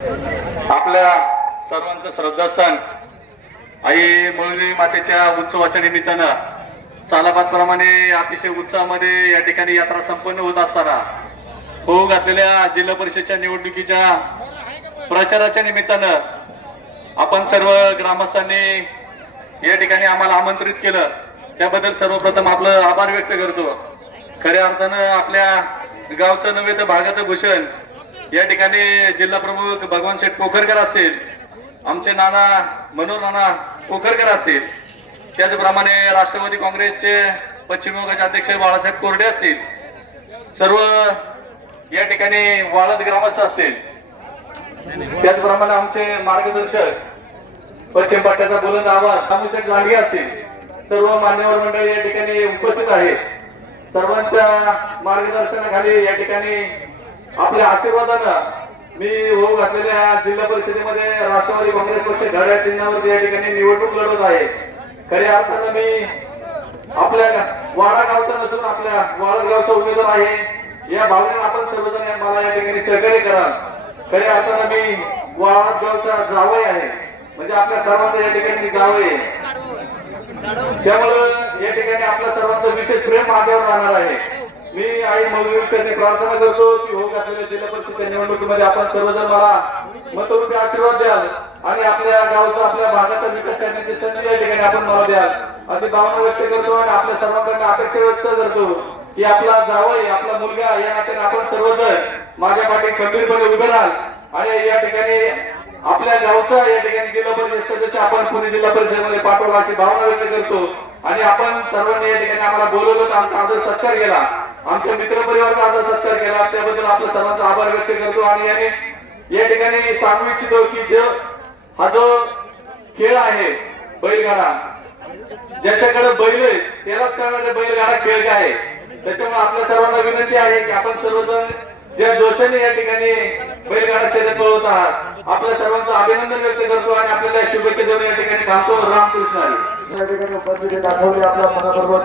आपल्या सर्वांचं श्रद्धास्थान आई मुळली मातेच्या उत्सवाच्या निमित्तानं सालाबादप्रमाणे अतिशय उत्साहामध्ये या ठिकाणी यात्रा संपन्न होत असताना होऊ घातलेल्या जिल्हा परिषदच्या निवडणुकीच्या प्रचाराच्या निमित्तानं आपण सर्व ग्रामस्थांनी या ठिकाणी आम्हाला आमंत्रित केलं, त्याबद्दल सर्वप्रथम आपलं आभार व्यक्त करतो। खऱ्या अर्थानं आपल्या गावचं नव्हे तर भागाचं भूषण या ठिकाणी जिल्हा प्रमुख भगवान शेठ पोखरकर असतील, आमचे नाना मनोहर नाना पोखरकर असतील, त्याचप्रमाणे राष्ट्रवादी काँग्रेसचे पश्चिम विभागाचे अध्यक्ष बाळासाहेब कोरडे असतील, सर्व या ठिकाणी वाळद ग्रामस्थ असतील, त्याचप्रमाणे आमचे मार्गदर्शक पश्चिम पट्ट्याचा बुलंद आवाज सामुशेठ लांडगे असतील, सर्व मान्यवर मंडळी या ठिकाणी उपस्थित आहेत। सर्वांच्या मार्गदर्शनाखाली या ठिकाणी आपल्या आशीर्वादानं मी होऊ घातलेल्या जिल्हा परिषदेमध्ये राष्ट्रवादी काँग्रेस पक्ष घड्याळ चिन्हावरती या ठिकाणी निवडणूक लढवत आहे। खऱ्या अर्थानं मी आपल्या वाडा गावचा नसून आपल्या वाळद गावचा उमेदवार आहे। या भावनेने आपण सर्वजण मला या ठिकाणी सहकार्य करा। खऱ्या अर्थानं मी वाळद गावचा जावई आहे, म्हणजे आपल्या सर्वांचं या ठिकाणी जावई आहे, त्यामुळे या ठिकाणी आपल्या सर्वांचं विशेष प्रेम माझ्यावर राहणार आहे। मी आई मुळलीचरणी प्रार्थना करतो की होऊ घातलेल्या जिल्हा परिषदेच्या निवडणुकीमध्ये आपण सर्वजण मला मतरूपी आशीर्वाद द्याल आणि आपल्या गावचा आपल्या भागाचा विकास करण्याची संधी या ठिकाणी आपण मला द्याल अशी भावना व्यक्त करतो आणि आपल्या सर्वांकडून अपेक्षा व्यक्त करतो की आपला जावई आपला मुलगा या नात्याने आपण सर्वजण माझ्या पाठी खंबीरपणे उभे राहाल आणि या ठिकाणी आपल्या गावचा या ठिकाणी जिल्हा परिषद सदस्य आपण पुणे जिल्हा परिषदेमध्ये पाठवला अशी भावना व्यक्त करतो। आणि आपण सर्वांनी या ठिकाणी आम्हाला बोलवलं, आमचा आदर सत्कार केला, आमच्या मित्र परिवाराचा आदर सत्कार केला, त्याबद्दल आपल्या सर्वांचा आभार व्यक्त करतो। आणि या ठिकाणी सांगू इच्छितो की हा जो खेळ आहे बैलगाडा, ज्याच्याकडे बैल आहे त्यालाच कळणारे बैलगाडा खेळ काय आहे, त्याच्यामुळे आपल्या सर्वांना विनंती आहे की आपण सर्वजण ज्या जोशाने या ठिकाणी बैलगाडा शर्यत पळवत आहात आपल्या सर्वांचं अभिनंदन व्यक्त करतो आणि आपल्याला शुभेच्छा देऊन या ठिकाणी थांबतो। रामकृष्ण हरी। या ठिकाणी उपस्थित दाखवले आपल्या मनाबरोबर